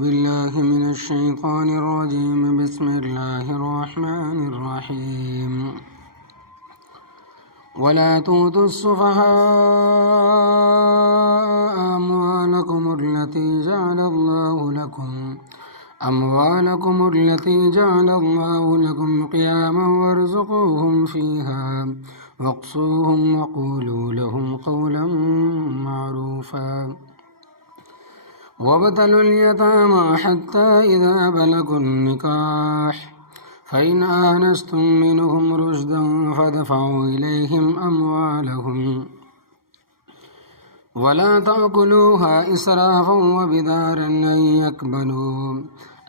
بالله من الشيطان الرجيم بسم الله الرحمن الرحيم ولا تؤتوا السفهاء أموالكم التي جعل الله لكم قياما وارزقوهم فيها واقصوهم وقولوا لهم قولا معروفا وابتلوا اليتامى حتى إذا بلغوا النكاح فإن آنستم منهم رشدا فادفعوا إليهم أموالهم ولا تأكلوها إسرافا وبدارا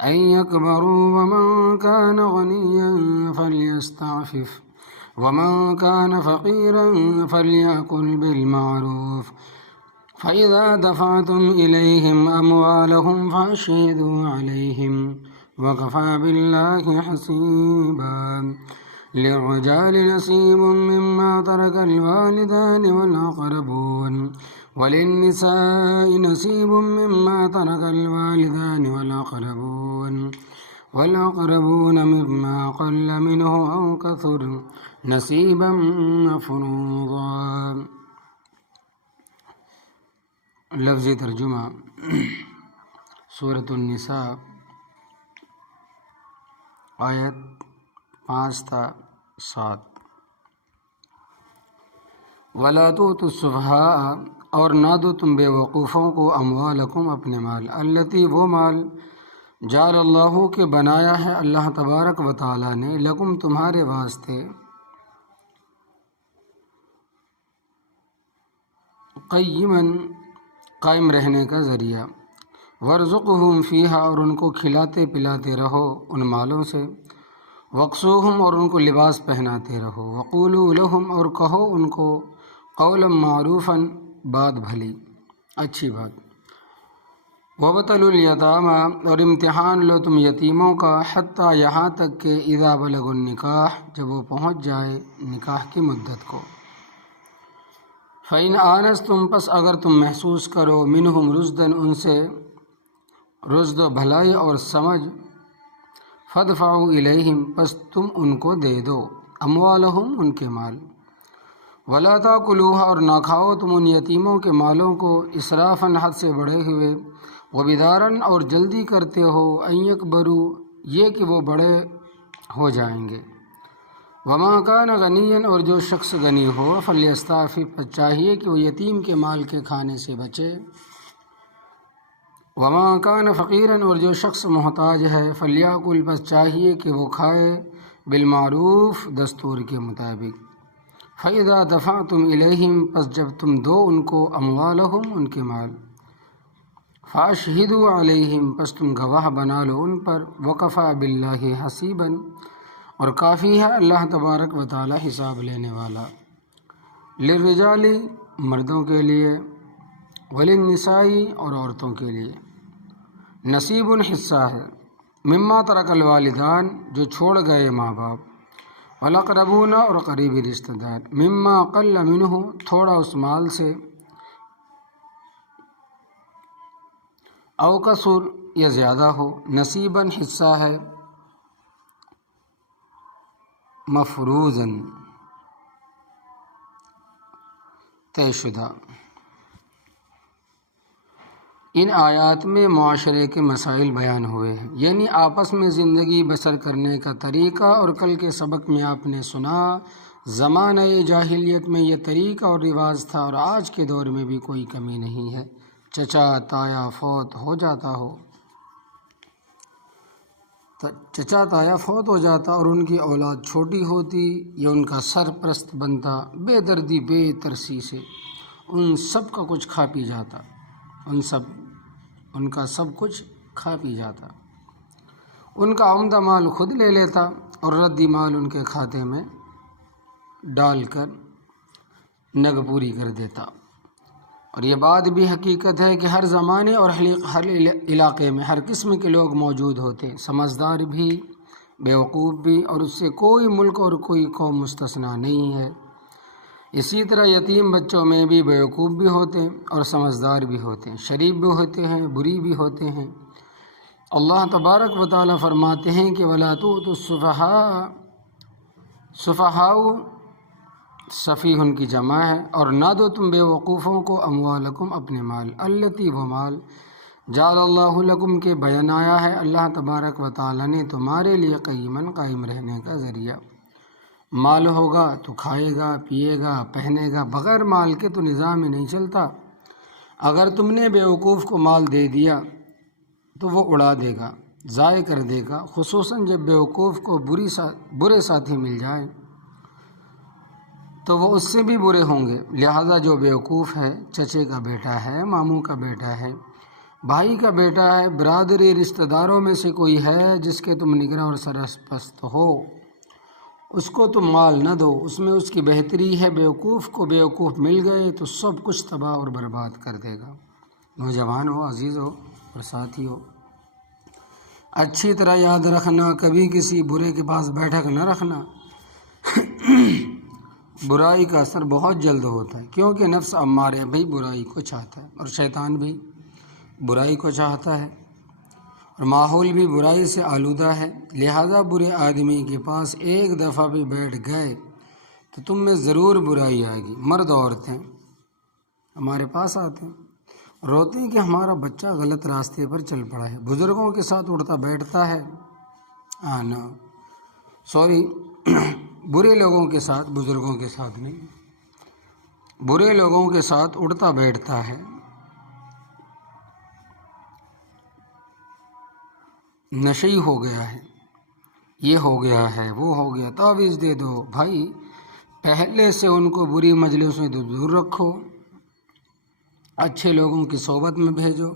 أن يكبروا ومن كان غنيا فليستعفف ومن كان فقيرا فليأكل بالمعروف فإذا دفعتم إليهم أموالهم فأشهدوا عليهم وكفى بالله حسيبا للرجال نصيب مما ترك الوالدان والأقربون وللنساء نصيب مما ترك الوالدان والأقربون مما قل منه أو كثر نصيبا مفروضا. لفظی ترجمہ سورۃ النساء آیت 5 تا 7. وَلَا تُؤْتُوا السُّفَهَاءَ اور نہ دو تم بے وقوفوں کو اموالکم اپنے مال التی وہ مال جعل اللہ کے بنایا ہے اللہ تبارک و تعالی نے لکم تمہارے واسطے قیماً قائم رہنے کا ذریعہ ورزقہم فیہا اور ان کو کھلاتے پلاتے رہو ان مالوں سے وقصوہم اور ان کو لباس پہناتے رہو وقولوا لہم اور کہو ان کو قولا معروفا بات بھلی اچھی بات وابتلوا الیتامى اور امتحان لو تم یتیموں کا حتیٰ یہاں تک کہ اذا بلغوا النکاح جب وہ پہنچ جائے نکاح کی مدت کو فَإِنْ آنَسْتُمْ پس اگر تم محسوس کرو منہم رشداً ان سے رشد و بھلائی اور سمجھ فَادْفَعُوا إِلَيْهِمْ پس تم ان کو دے دو اموالہم ان کے مال وَلَا تَأْكُلُوهَا اور نہ کھاؤ تم ان یتیموں کے مالوں کو اسرافاً حد سے بڑھے ہوئے وبداراً اور جلدی کرتے ہو ان یکبروا یہ کہ وہ بڑے ہو جائیں گے وما کان غنیًا اور جو شخص غنی ہو فلیستعفف پس چاہیے کہ وہ یتیم کے مال کے کھانے سے بچے وما کان فقیراً اور جو شخص محتاج ہے فلیاکل پس چاہیے کہ وہ کھائے بالمعروف دستور کے مطابق فاذا دفعتم الیہم پس جب تم دو ان کو اموالہم ان کے مال فاشہدوا علیہم پس تم گواہ بنا لو ان پر وکفی باللہ حسیبا اور کافی ہے اللہ تبارک و تعالی حساب لینے والا للرجال مردوں کے لیے وللنساء اور عورتوں کے لیے نصیب حصہ ہے مما ترک الوالدان جو چھوڑ گئے ماں باپ والاقربون اور قریبی رشتہ دار مما قل منہ تھوڑا اس مال سے او کثر یا زیادہ ہو نصیباً حصہ ہے مفروضاً طے شدہ. ان آیات میں معاشرے کے مسائل بیان ہوئے ہیں یعنی آپس میں زندگی بسر کرنے کا طریقہ اور کل کے سبق میں آپ نے سنا زمانہ جاہلیت میں یہ طریقہ اور رواج تھا اور آج کے دور میں بھی کوئی کمی نہیں ہے. چچا تایا فوت ہو جاتا اور ان کی اولاد چھوٹی ہوتی یا ان کا سرپرست بنتا بے دردی بے ترسی سے ان سب کا کچھ کھا پی جاتا ان کا سب کچھ کھا پی جاتا ان کا عمدہ مال خود لے لیتا اور ردی مال ان کے کھاتے میں ڈال کر نگ پوری کر دیتا. اور یہ بات بھی حقیقت ہے کہ ہر زمانے اور ہر علاقے میں ہر قسم کے لوگ موجود ہوتے سمجھدار بھی بیوقوف بھی اور اس سے کوئی ملک اور کوئی قوم مستثنا نہیں ہے. اسی طرح یتیم بچوں میں بھی بیوقوف بھی ہوتے ہیں اور سمجھدار بھی ہوتے ہیں شریف بھی ہوتے ہیں بری بھی ہوتے ہیں اللہ تبارک و تعالیٰ فرماتے ہیں کہ وَلَا تُؤْتُوا السُّفَهَاءَ، سفہاء سفیہن کی جمع ہے، اور نہ دو تم بے وقوفوں کو اموالکم اپنے مال، التی وہ مال جعل اللہ لکم کے بیان آیا ہے اللہ تبارک و تعالیٰ نے تمہارے لیے قیماً قائم رہنے کا ذریعہ۔ مال ہوگا تو کھائے گا، پیے گا، پہنے گا، بغیر مال کے تو نظام ہی نہیں چلتا۔ اگر تم نے بیوقوف کو مال دے دیا تو وہ اڑا دے گا، ضائع کر دے گا، خصوصاً جب بیوقوف کو برے ساتھی مل جائے تو وہ اس سے بھی برے ہوں گے۔ لہٰذا جو بیوقوف ہے، چچے کا بیٹا ہے، ماموں کا بیٹا ہے، بھائی کا بیٹا ہے، برادری رشتہ داروں میں سے کوئی ہے جس کے تم نگراں اور سرپرست ہو، اس کو تم مال نہ دو، اس میں اس کی بہتری ہے۔ بیوقوف کو بیوقوف مل گئے تو سب کچھ تباہ اور برباد کر دے گا۔ نوجوان ہو، عزیز ہو اور ساتھی ہو، اچھی طرح یاد رکھنا، کبھی کسی برے کے پاس بیٹھک نہ رکھنا۔ برائی کا اثر بہت جلد ہوتا ہے، کیونکہ نفس امارہ بھی برائی کو چاہتا ہے، اور شیطان بھی برائی کو چاہتا ہے، اور ماحول بھی برائی سے آلودہ ہے۔ لہٰذا برے آدمی کے پاس ایک دفعہ بھی بیٹھ گئے تو تم میں ضرور برائی آئے گی۔ مرد عورتیں ہمارے پاس آتے ہیں، روتے ہیں کہ ہمارا بچہ غلط راستے پر چل پڑا ہے، بزرگوں کے ساتھ اٹھتا بیٹھتا ہے، برے لوگوں کے ساتھ، بزرگوں کے ساتھ نہیں، برے لوگوں کے ساتھ اٹھتا بیٹھتا ہے، نشئی ہو گیا ہے، یہ ہو گیا ہے، وہ ہو گیا۔ تعویذ دے دو بھائی، پہلے سے ان کو بری مجلسوں سے دور رکھو، اچھے لوگوں کی صحبت میں بھیجو۔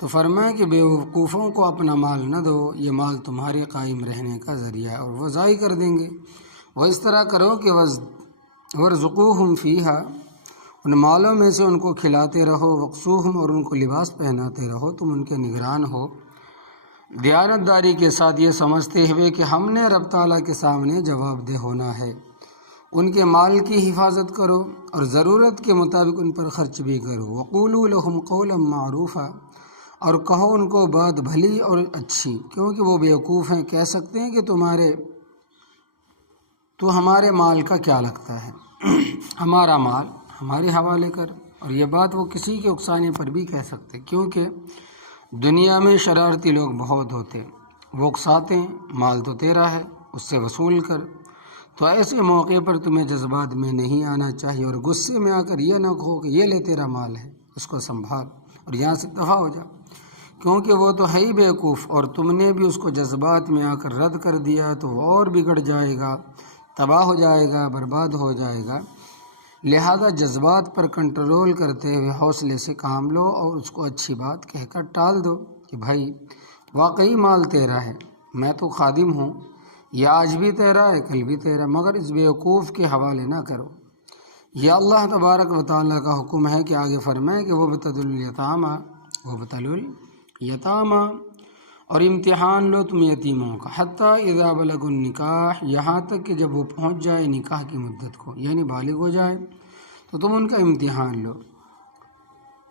تو فرمایا کہ بے وقوفوں کو اپنا مال نہ دو، یہ مال تمہارے قائم رہنے کا ذریعہ ہے، اور وہ ضائع کر دیں گے۔ وہ اس طرح کرو کہ وَارْزُقُوهُمْ فِيهَا، ان مالوں میں سے ان کو کھلاتے رہو، وَاكْسُوهُمْ، اور ان کو لباس پہناتے رہو، تم ان کے نگران ہو، دیانت داری کے ساتھ یہ سمجھتے ہوئے کہ ہم نے رب تعالیٰ کے سامنے جواب دہ ہونا ہے۔ ان کے مال کی حفاظت کرو اور ضرورت کے مطابق ان پر خرچ بھی کرو۔ وَقُولُوا لَهُمْ قَوْلًا مَعْرُوفًا، اور کہو ان کو بات بھلی اور اچھی، کیونکہ وہ بیوقوف ہیں، کہہ سکتے ہیں کہ تو ہمارے مال کا کیا لگتا ہے، ہمارا مال ہمارے حوالے کر، اور یہ بات وہ کسی کے اکسانے پر بھی کہہ سکتے، کیونکہ دنیا میں شرارتی لوگ بہت ہوتے، وہ اکساتے ہیں، مال تو تیرا ہے، اس سے وصول کر۔ تو ایسے موقع پر تمہیں جذبات میں نہیں آنا چاہیے، اور غصے میں آ کر یہ نہ کہو کہ یہ لے تیرا مال ہے، اس کو سنبھال اور یہاں سے دفع ہو جا، کیونکہ وہ تو ہے ہی بیوقوف، اور تم نے بھی اس کو جذبات میں آ کر رد کر دیا تو وہ اور بگڑ جائے گا، تباہ ہو جائے گا، برباد ہو جائے گا۔ لہذا جذبات پر کنٹرول کرتے ہوئے حوصلے سے کام لو، اور اس کو اچھی بات کہہ کر ٹال دو کہ بھائی واقعی مال تیرا ہے، میں تو خادم ہوں، یہ آج بھی تیرا ہے، کل بھی تیرا، مگر اس بیوقوف کے حوالے نہ کرو۔ یہ اللہ تبارک و تعالیٰ کا حکم ہے کہ آگے فرمائے کہ وَابْتَلُوا الْيَتَامَى، اور امتحان لو تم یتیموں کا، حتیٰ اذا بلغوا النکاح، یہاں تک کہ جب وہ پہنچ جائے نکاح کی مدت کو، یعنی بالغ ہو جائے، تو تم ان کا امتحان لو۔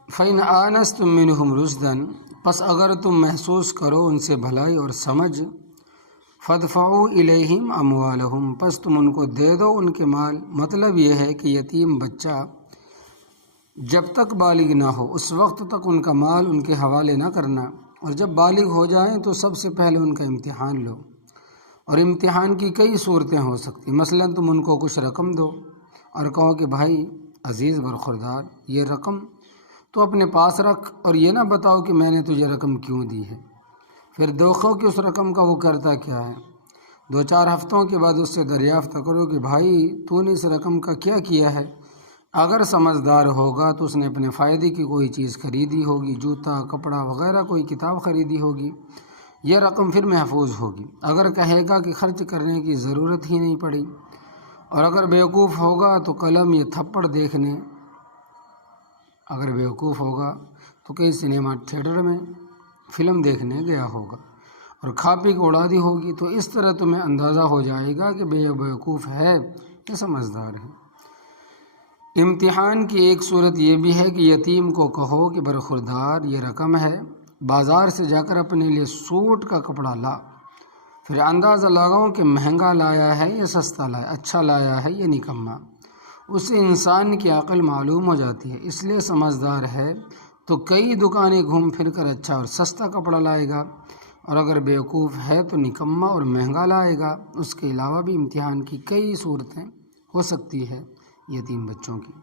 فَإِنْ آنَسْتُم مِّنْهُمْ رُشْدًا، پس اگر تم محسوس کرو ان سے بھلائی اور سمجھ، فَادْفَعُوا إِلَيْهِمْ أَمْوَالَهُمْ، پس تم ان کو دے دو ان کے مال۔ مطلب یہ ہے کہ یتیم بچہ جب تک بالغ نہ ہو اس وقت تک ان کا مال ان کے حوالے نہ کرنا، اور جب بالغ ہو جائیں تو سب سے پہلے ان کا امتحان لو۔ اور امتحان کی کئی صورتیں ہو سکتی، مثلا تم ان کو کچھ رقم دو اور کہو کہ بھائی عزیز برخوردار، یہ رقم تو اپنے پاس رکھ، اور یہ نہ بتاؤ کہ میں نے تجھے رقم کیوں دی ہے۔ پھر دیکھو کہ اس رقم کا وہ کرتا کیا ہے، 2-4 ہفتوں کے بعد اس سے دریافت کرو کہ بھائی تو نے اس رقم کا کیا کیا ہے۔ اگر سمجھدار ہوگا تو اس نے اپنے فائدے کی کوئی چیز خریدی ہوگی، جوتا، کپڑا وغیرہ، کوئی کتاب خریدی ہوگی، یہ رقم پھر محفوظ ہوگی۔ اگر کہے گا کہ خرچ کرنے کی ضرورت ہی نہیں پڑی، اور اگر بیوقوف ہوگا تو قلم یا تھپڑ دیکھنے، اگر بیوقوف ہوگا تو کئی سنیما تھیٹر میں فلم دیکھنے گیا ہوگا اور کھا پی کے اڑا دی ہوگی، تو اس طرح تمہیں اندازہ ہو جائے گا کہ بیوقوف ہے یا سمجھدار ہے۔ امتحان کی ایک صورت یہ بھی ہے کہ یتیم کو کہو کہ برخوردار یہ رقم ہے، بازار سے جا کر اپنے لیے سوٹ کا کپڑا لا، پھر اندازہ لگاؤ کہ مہنگا لایا ہے یا سستا لایا، اچھا لایا ہے یا نکما۔ اس سے انسان کی عقل معلوم ہو جاتی ہے۔ اس لیے سمجھدار ہے تو کئی دکانیں گھوم پھر کر اچھا اور سستا کپڑا لائے گا، اور اگر بیوقوف ہے تو نکما اور مہنگا لائے گا۔ اس کے علاوہ بھی امتحان کی کئی صورتیں ہو سکتی ہے یتیم بچوں کی۔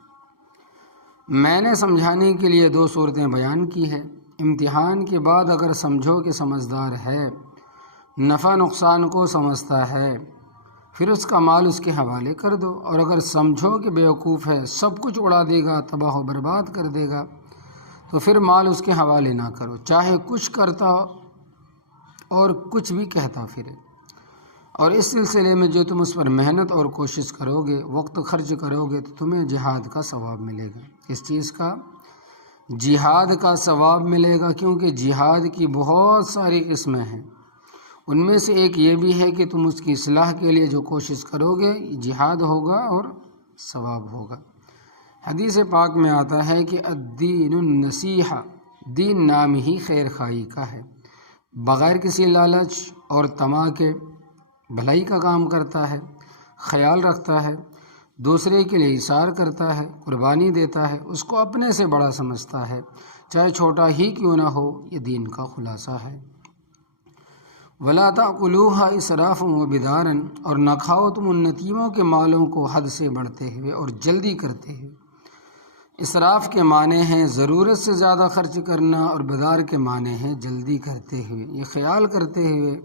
میں نے سمجھانے کے لیے 2 صورتیں بیان کی ہے۔ امتحان کے بعد اگر سمجھو کہ سمجھدار ہے، نفع نقصان کو سمجھتا ہے، پھر اس کا مال اس کے حوالے کر دو، اور اگر سمجھو کہ بیوقوف ہے، سب کچھ اڑا دے گا، تباہ و برباد کر دے گا، تو پھر مال اس کے حوالے نہ کرو، چاہے کچھ کرتا اور کچھ بھی کہتا پھرے۔ اور اس سلسلے میں جو تم اس پر محنت اور کوشش کرو گے، وقت خرچ کرو گے، تو تمہیں جہاد کا ثواب ملے گا۔ اس چیز کا؟ جہاد کا ثواب ملے گا، کیونکہ جہاد کی بہت ساری قسمیں ہیں۔ ان میں سے ایک یہ بھی ہے کہ تم اس کی اصلاح کے لیے جو کوشش کرو گے، جہاد ہوگا اور ثواب ہوگا۔ حدیث پاک میں آتا ہے کہ الدین النصیحہ، دین نام ہی خیر خواہی کا ہے، بغیر کسی لالچ اور طمع کے بھلائی کا کام کرتا ہے، خیال رکھتا ہے، دوسرے کے لیے ایثار کرتا ہے، قربانی دیتا ہے، اس کو اپنے سے بڑا سمجھتا ہے، چاہے چھوٹا ہی کیوں نہ ہو۔ یہ دین کا خلاصہ ہے۔ وَلَا تَأْكُلُوهَا إِسْرَافًا وَبِدَارًا، اور نہ کھاؤ تم ان یتیموں کے مالوں کو حد سے بڑھتے ہوئے اور جلدی کرتے ہوئے۔ اسراف کے معنی ہیں ضرورت سے زیادہ خرچ کرنا، اور بدار کے معنی ہیں جلدی کرتے ہوئے، یہ خیال کرتے ہوئے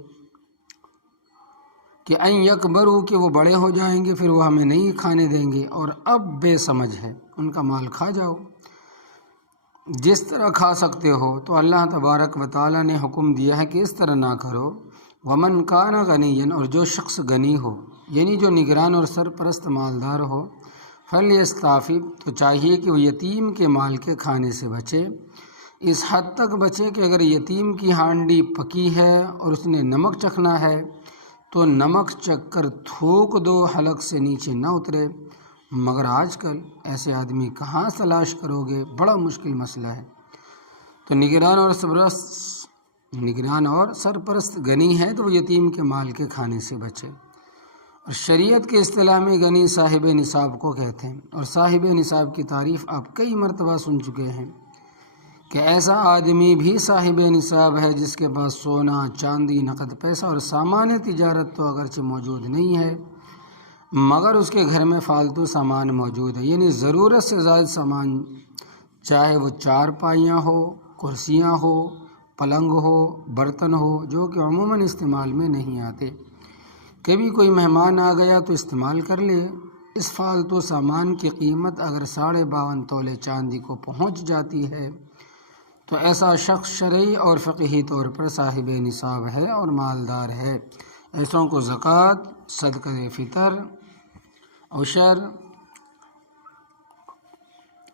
کہ ان یکبروا، کہ وہ بڑے ہو جائیں گے، پھر وہ ہمیں نہیں کھانے دیں گے، اور اب بے سمجھ ہے، ان کا مال کھا جاؤ جس طرح کھا سکتے ہو۔ تو اللہ تبارک و تعالیٰ نے حکم دیا ہے کہ اس طرح نہ کرو۔ ومن کان غنیا، اور جو شخص غنی ہو، یعنی جو نگران اور سرپرست مالدار ہو، فلیستعفف، تو چاہیے کہ وہ یتیم کے مال کے کھانے سے بچے، اس حد تک بچے کہ اگر یتیم کی ہانڈی پکی ہے اور اس نے نمک چکھنا ہے تو نمک چکھ کر تھوک دو، حلق سے نیچے نہ اترے۔ مگر آج کل ایسے آدمی کہاں تلاش کرو گے، بڑا مشکل مسئلہ ہے۔ تو نگران اور سرپرست غنی ہے تو وہ یتیم کے مال کے کھانے سے بچے۔ اور شریعت کے اصطلاح میں غنی صاحب نصاب کو کہتے ہیں، اور صاحب نصاب کی تعریف آپ کئی مرتبہ سن چکے ہیں کہ ایسا آدمی بھی صاحب نصاب ہے جس کے پاس سونا، چاندی، نقد پیسہ اور سامان تجارت تو اگرچہ موجود نہیں ہے، مگر اس کے گھر میں فالتو سامان موجود ہے، یعنی ضرورت سے زائد سامان، چاہے وہ 4 پائیاں ہو، کرسیاں ہو، پلنگ ہو، برتن ہو، جو کہ عموماً استعمال میں نہیں آتے۔ کبھی کوئی مہمان آ گیا تو استعمال کر لے۔ اس فالتو سامان کی قیمت اگر 52.5 تولے چاندی کو پہنچ جاتی ہے تو ایسا شخص شرعی اور فقہی طور پر صاحب نصاب ہے اور مالدار ہے۔ ایسوں کو زکوٰۃ، صدقہ فطر، عشر،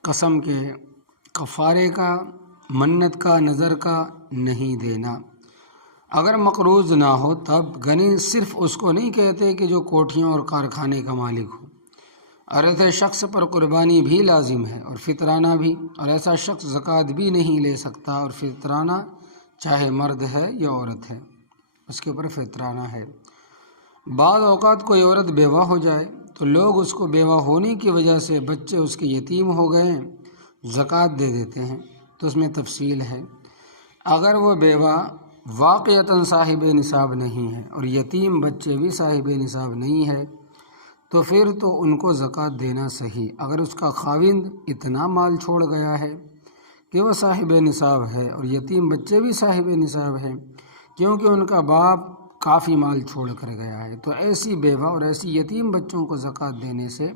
قسم کے کفارے کا، منت کا، نظر کا نہیں دینا۔ اگر مقروض نہ ہو تب غنی صرف اس کو نہیں کہتے کہ جو کوٹھیوں اور کارخانے کا مالک ہو، اور ایسے شخص پر قربانی بھی لازم ہے اور فطرانہ بھی، اور ایسا شخص زکوٰۃ بھی نہیں لے سکتا، اور فطرانہ چاہے مرد ہے یا عورت ہے، اس کے اوپر فطرانہ ہے۔ بعض اوقات کوئی عورت بیوہ ہو جائے تو لوگ اس کو بیوہ ہونے کی وجہ سے بچے اس کے یتیم ہو گئے، زکوٰۃ دے دیتے ہیں، تو اس میں تفصیل ہے۔ اگر وہ بیوہ واقعتاً صاحب نصاب نہیں ہے اور یتیم بچے بھی صاحب نصاب نہیں ہے تو پھر تو ان کو زکوٰۃ دینا صحیح۔ اگر اس کا خاوند اتنا مال چھوڑ گیا ہے کہ وہ صاحب نصاب ہے اور یتیم بچے بھی صاحب نصاب ہیں کیونکہ ان کا باپ کافی مال چھوڑ کر گیا ہے، تو ایسی بیوہ اور ایسی یتیم بچوں کو زکوٰۃ دینے سے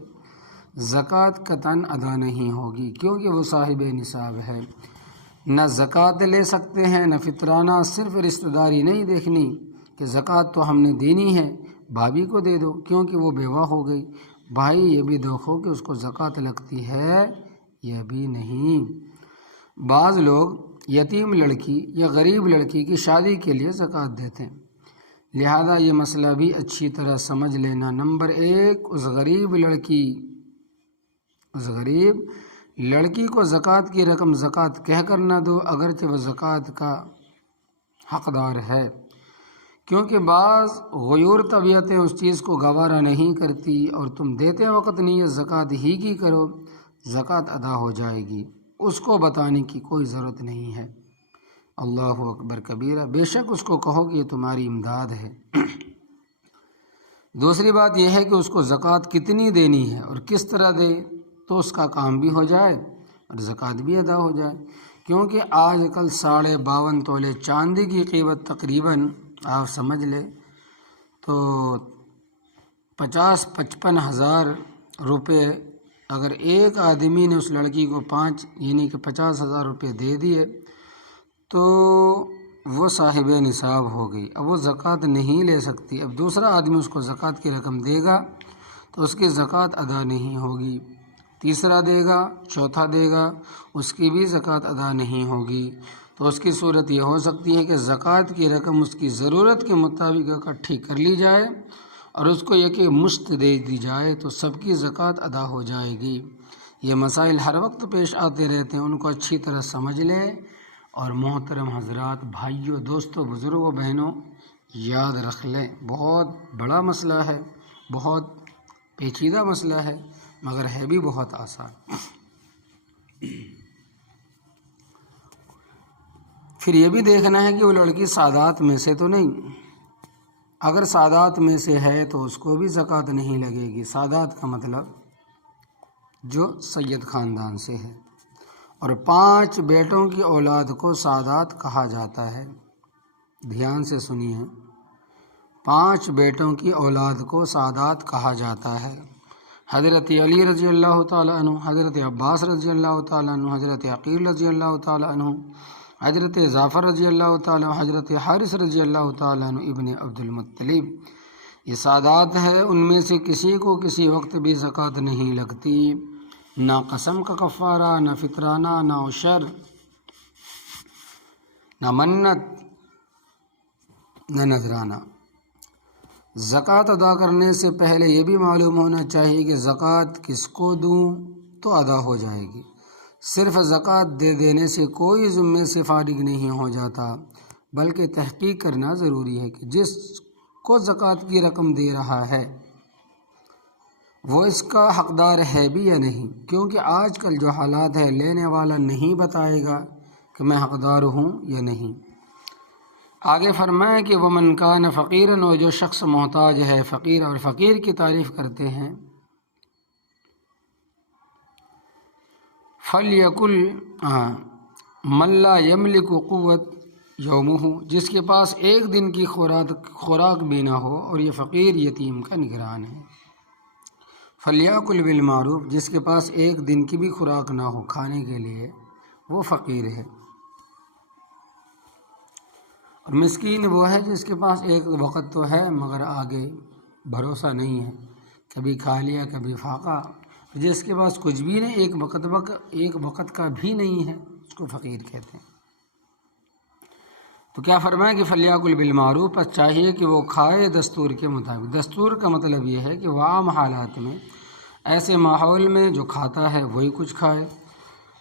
زکوٰۃ قطعاً ادا نہیں ہوگی، کیونکہ وہ صاحب نصاب ہے۔ نہ زکوٰۃ لے سکتے ہیں نہ فطرانہ۔ صرف رشتہ داری نہیں دیکھنی کہ زکوٰۃ تو ہم نے دینی ہے، بھابھی کو دے دو کیونکہ وہ بیوہ ہو گئی، بھائی یہ بھی دیکھو کہ اس کو زکوٰۃ لگتی ہے یہ بھی نہیں۔ بعض لوگ یتیم لڑکی یا غریب لڑکی کی شادی کے لیے زکوٰۃ دیتے ہیں، لہذا یہ مسئلہ بھی اچھی طرح سمجھ لینا۔ نمبر 1، اس غریب لڑکی کو زکوٰۃ کی رقم زکوٰۃ کہہ کر نہ دو، اگرچہ وہ زکوٰۃ کا حقدار ہے، کیونکہ بعض غیور طبیعتیں اس چیز کو گوارا نہیں کرتی اور تم دیتے وقت نیت زکوٰۃ ہی کی کرو، زکوٰۃ ادا ہو جائے گی، اس کو بتانے کی کوئی ضرورت نہیں ہے۔ اللہ اکبر کبیرہ، بے شک اس کو کہو کہ یہ تمہاری امداد ہے۔ دوسری بات یہ ہے کہ اس کو زکوٰۃ کتنی دینی ہے اور کس طرح دے تو اس کا کام بھی ہو جائے اور زکوٰۃ بھی ادا ہو جائے، کیونکہ آج کل 52.5 تولے چاندی کی قیمت تقریباً آپ سمجھ لیں تو 50-55 ہزار روپے، اگر ایک آدمی نے اس لڑکی کو 5 یعنی کہ 50,000 روپے دے دیے تو وہ صاحب نصاب ہو گئی، اب وہ زکوٰۃ نہیں لے سکتی۔ اب دوسرا آدمی اس کو زکوٰۃ کی رقم دے گا تو اس کی زکوٰۃ ادا نہیں ہوگی، تیسرا دے گا، چوتھا دے گا، اس کی بھی زکوٰۃ ادا نہیں ہوگی۔ تو اس کی صورت یہ ہو سکتی ہے کہ زکوٰۃ کی رقم اس کی ضرورت کے مطابق اکٹھی کر لی جائے اور اس کو یک مشت دے دی جائے تو سب کی زکوٰۃ ادا ہو جائے گی۔ یہ مسائل ہر وقت پیش آتے رہتے ہیں، ان کو اچھی طرح سمجھ لیں۔ اور محترم حضرات، بھائیوں، دوستوں، بزرگوں، بہنوں، یاد رکھ لیں، بہت بڑا مسئلہ ہے، بہت پیچیدہ مسئلہ ہے، مگر ہے بھی بہت آسان۔ پھر یہ بھی دیکھنا ہے کہ وہ لڑکی سادات میں سے تو نہیں، اگر سادات میں سے ہے تو اس کو بھی زکوٰۃ نہیں لگے گی۔ سادات کا مطلب جو سید خاندان سے ہے، اور 5 بیٹوں کی اولاد کو سادات کہا جاتا ہے۔ دھیان سے سنیے، 5 بیٹوں کی اولاد کو سادات کہا جاتا ہے۔ حضرت علی رضی اللہ تعالیٰ عنہ، حضرت عباس رضی اللہ تعالیٰ عنہ، حضرت عقیل رضی اللہ تعالیٰ عنہ، حضرت جعفر رضی اللہ تعالیٰ عنہ، حضرت حارث رضی اللہ تعالیٰ عنہ ابن عبد المطلب، یہ سادات ہے۔ ان میں سے کسی کو کسی وقت بھی زکوٰۃ نہیں لگتی، نہ قسم کا کفارہ، نہ فطرانہ، نہ عشر، نہ منت، نہ نذرانہ۔ زکوٰۃ ادا کرنے سے پہلے یہ بھی معلوم ہونا چاہیے کہ زکوٰۃ کس کو دوں تو ادا ہو جائے گی۔ صرف زکوٰۃ دے دینے سے کوئی ذمے سے فارغ نہیں ہو جاتا، بلکہ تحقیق کرنا ضروری ہے کہ جس کو زکوٰۃ کی رقم دے رہا ہے وہ اس کا حقدار ہے بھی یا نہیں، کیونکہ آج کل جو حالات ہے لینے والا نہیں بتائے گا کہ میں حقدار ہوں یا نہیں۔ آگے فرمایا کہ ومن کان فقیراً، اور جو شخص محتاج ہے، فقیر، اور فقیر کی تعریف کرتے ہیں فلیکل من لا یملک قوت یومہ، جس کے پاس ایک دن کی خوراک بھی نہ ہو، اور یہ فقیر یتیم کا نگران ہے۔ فلیاکل بالمعروف، جس کے پاس ایک دن کی بھی خوراک نہ ہو کھانے کے لیے، وہ فقیر ہے۔ اور مسکین وہ ہے جس کے پاس ایک وقت تو ہے مگر آگے بھروسہ نہیں ہے، کبھی کھا لیا کبھی فاقہ۔ جس کے پاس کچھ بھی نہیں، ایک وقت کا بھی نہیں ہے، اس کو فقیر کہتے ہیں۔ تو کیا فرمایا کہ فلیاکل بالمعروف، پس چاہیے کہ وہ کھائے دستور کے مطابق۔ دستور کا مطلب یہ ہے کہ وہ عام حالات میں، ایسے ماحول میں جو کھاتا ہے وہی کچھ کھائے۔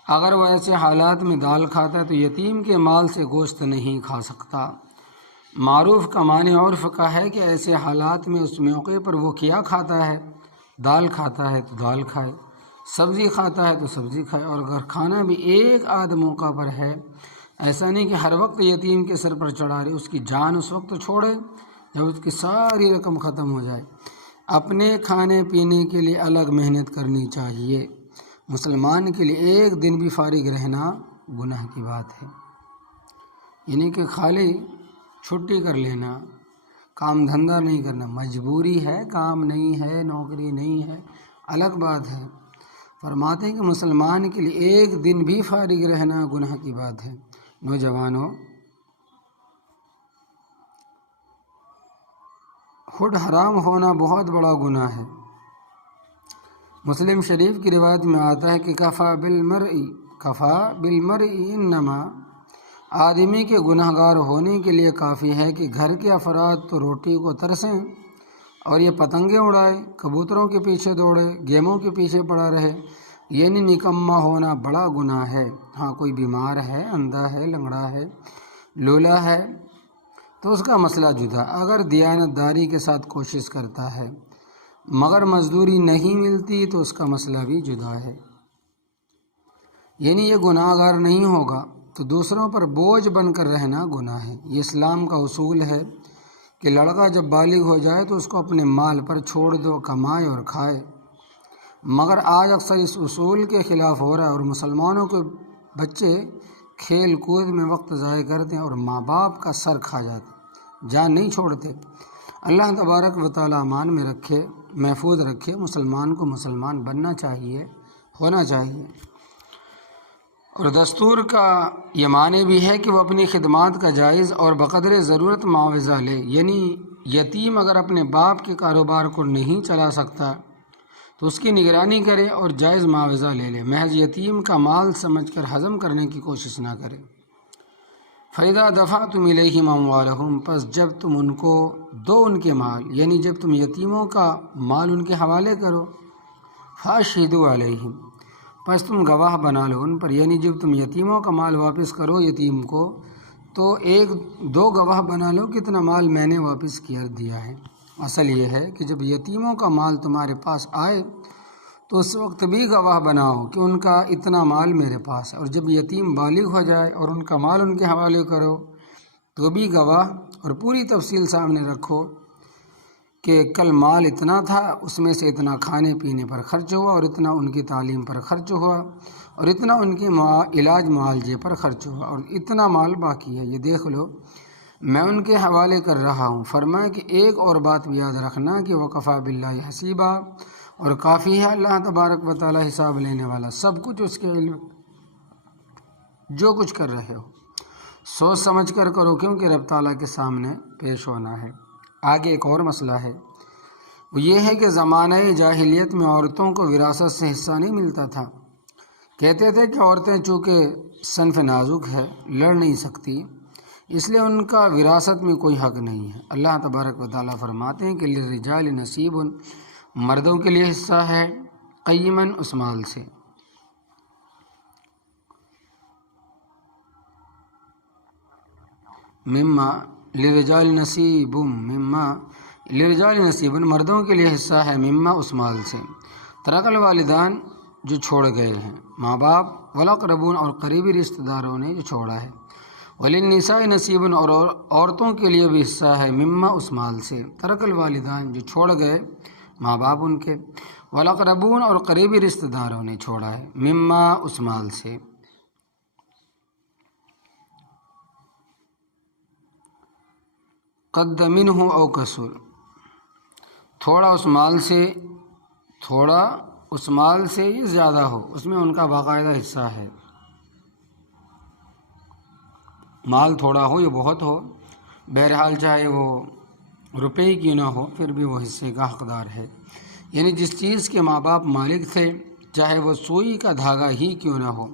اگر وہ ایسے حالات میں دال کھاتا ہے تو یتیم کے مال سے گوشت نہیں کھا سکتا۔ معروف کا معنی عرف کا ہے کہ ایسے حالات میں اس موقع پر وہ کیا کھاتا ہے، دال کھاتا ہے تو دال کھائے، سبزی کھاتا ہے تو سبزی کھائے، اور اگر کھانا بھی ایک آدھ موقع پر ہے، ایسا نہیں کہ ہر وقت یتیم کے سر پر چڑھا رہے، اس کی جان اس وقت چھوڑے جب اس کی ساری رقم ختم ہو جائے۔ اپنے کھانے پینے کے لیے الگ محنت کرنی چاہیے۔ مسلمان کے لیے ایک دن بھی فارغ رہنا گناہ کی بات ہے، یعنی کہ خالی چھٹی کر لینا، کام دھندہ نہیں کرنا، مجبوری ہے، کام نہیں ہے، نوکری نہیں ہے، الگ بات ہے۔ فرماتے ہیں کہ مسلمان کے لیے ایک دن بھی فارغ رہنا گناہ کی بات ہے۔ نوجوانوں، خود حرام ہونا بہت بڑا گناہ ہے۔ مسلم شریف کی روایت میں آتا ہے کہ کفا بالمرء انما، آدمی کے گناہ گار ہونے کے لیے کافی ہے کہ گھر کے افراد تو روٹی کو ترسیں اور یہ پتنگیں اڑائے، کبوتروں کے پیچھے دوڑے، گیموں کے پیچھے پڑا رہے، یعنی نکما ہونا بڑا گناہ ہے۔ ہاں کوئی بیمار ہے، اندھا ہے، لنگڑا ہے، لولا ہے، تو اس کا مسئلہ جدا، اگر دیانت داری کے ساتھ کوشش کرتا ہے مگر مزدوری نہیں ملتی تو اس کا مسئلہ بھی جدا ہے، یعنی یہ گناہ گار نہیں ہوگا، تو دوسروں پر بوجھ بن کر رہنا گناہ ہے۔ یہ اسلام کا اصول ہے کہ لڑکا جب بالغ ہو جائے تو اس کو اپنے مال پر چھوڑ دو، کمائے اور کھائے، مگر آج اکثر اس اصول کے خلاف ہو رہا ہے اور مسلمانوں کے بچے کھیل کود میں وقت ضائع کرتے ہیں اور ماں باپ کا سر کھا جاتے ہیں، جان نہیں چھوڑتے۔ اللہ تبارک و تعالیٰ امان میں رکھے، محفوظ رکھے۔ مسلمان کو مسلمان بننا چاہیے، ہونا چاہیے، اور دستور کا یہ معنی بھی ہے کہ وہ اپنی خدمات کا جائز اور بقدر ضرورت معاوضہ لے، یعنی یتیم اگر اپنے باپ کے کاروبار کو نہیں چلا سکتا تو اس کی نگرانی کرے اور جائز معاوضہ لے لے، محض یتیم کا مال سمجھ کر ہضم کرنے کی کوشش نہ کرے۔ فَإِذَا دَفَعْتُمْ إِلَيْهِمْ أَمْوَالَهُمْ، پس جب تم ان کو دو ان کے مال، یعنی جب تم یتیموں کا مال ان کے حوالے کرو، فَأَشْهِدُوا عَلَيْهِمْ، پس تم گواہ بنا لو ان پر، یعنی جب تم یتیموں کا مال واپس کرو یتیم کو تو دو گواہ بنا لو کتنا مال میں نے واپس دیا ہے۔ اصل یہ ہے کہ جب یتیموں کا مال تمہارے پاس آئے تو اس وقت بھی گواہ بناؤ کہ ان کا اتنا مال میرے پاس ہے، اور جب یتیم بالغ ہو جائے اور ان کا مال ان کے حوالے کرو تو بھی گواہ، اور پوری تفصیل سامنے رکھو کہ کل مال اتنا تھا، اس میں سے اتنا کھانے پینے پر خرچ ہوا اور اتنا ان کی تعلیم پر خرچ ہوا اور اتنا ان کے علاج معالجے پر خرچ ہوا اور اتنا مال باقی ہے، یہ دیکھ لو میں ان کے حوالے کر رہا ہوں۔ فرمایا کہ ایک اور بات بھی یاد رکھنا کہ وَكَفَى بِاللَّهِ حَسِيبًا، اور کافی ہے اللہ تبارک و تعالیٰ حساب لینے والا، سب کچھ اس کے علم، جو کچھ کر رہے ہو سوچ سمجھ کر کرو، کیونکہ رب تعالیٰ کے سامنے پیش ہونا ہے۔ آگے ایک اور مسئلہ ہے، وہ یہ ہے کہ زمانہ جاہلیت میں عورتوں کو وراثت سے حصہ نہیں ملتا تھا، کہتے تھے کہ عورتیں چونکہ صنف نازک ہے، لڑ نہیں سکتی، اس لیے ان کا وراثت میں کوئی حق نہیں ہے۔ اللہ تبارک و تعالیٰ فرماتے ہیں کہ للرجال نصیب، مردوں کے لیے حصہ ہے، قیماً اس مال سے، مما للرجال نصیب، مما للرجال نصیب، مردوں کے لیے حصہ ہے، مما اس مال سے، ترک الوالدان جو چھوڑ گئے ہیں، ماں باپ، والاقربون اور قریبی رشتہ داروں نے جو چھوڑا ہے، وللنساء نصیب اور عورتوں کے لیے بھی حصہ ہے، مما اس مال سے، ترک الوالدان جو چھوڑ گئے ماں باپ ان کے، والاقربون اور قریبی رشتہ داروں نے چھوڑا ہے، مما اس مال سے، قد منہ او کسر، تھوڑا اس مال سے یہ زیادہ ہو، اس میں ان کا باقاعدہ حصہ ہے، مال تھوڑا ہو یا بہت ہو، بہرحال چاہے وہ روپے ہی کیوں نہ ہو پھر بھی وہ حصے کا حقدار ہے، یعنی جس چیز کے ماں باپ مالک تھے چاہے وہ سوئی کا دھاگا ہی کیوں نہ ہو،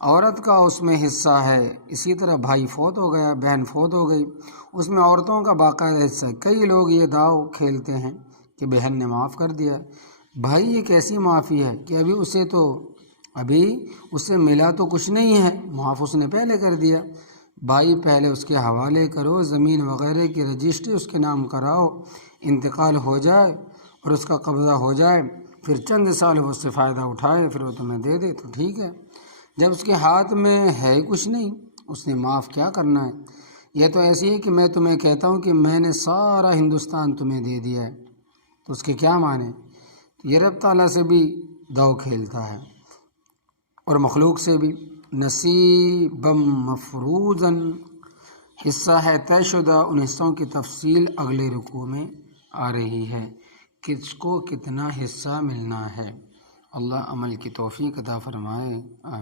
عورت کا اس میں حصہ ہے۔ اسی طرح بھائی فوت ہو گیا، بہن فوت ہو گئی، اس میں عورتوں کا باقاعدہ حصہ ہے۔ کئی لوگ یہ دعویٰ کھیلتے ہیں کہ بہن نے معاف کر دیا، بھائی یہ کیسی معافی ہے کہ ابھی اسے ملا تو کچھ نہیں ہے، معاف اس نے پہلے کر دیا۔ بھائی پہلے اس کے حوالے کرو، زمین وغیرہ کی رجسٹری اس کے نام کراؤ، انتقال ہو جائے اور اس کا قبضہ ہو جائے، پھر چند سال وہ اس سے فائدہ اٹھائے، پھر وہ تمہیں دے دے تو ٹھیک ہے۔ جب اس کے ہاتھ میں ہے کچھ نہیں، اس نے معاف کیا کرنا ہے؟ یہ تو ایسی ہے کہ میں تمہیں کہتا ہوں کہ میں نے سارا ہندوستان تمہیں دے دیا ہے، تو اس کے کیا معنی؟ یہ رب تعالیٰ سے بھی داؤ کھیلتا ہے اور مخلوق سے بھی۔ نصیبم مفروضاً، حصہ ہے طے شدہ، ان حصوں کی تفصیل اگلے رکوع میں آ رہی ہے، کس کو کتنا حصہ ملنا ہے۔ اللہ عمل کی توفیق عطا فرمائے، آمین۔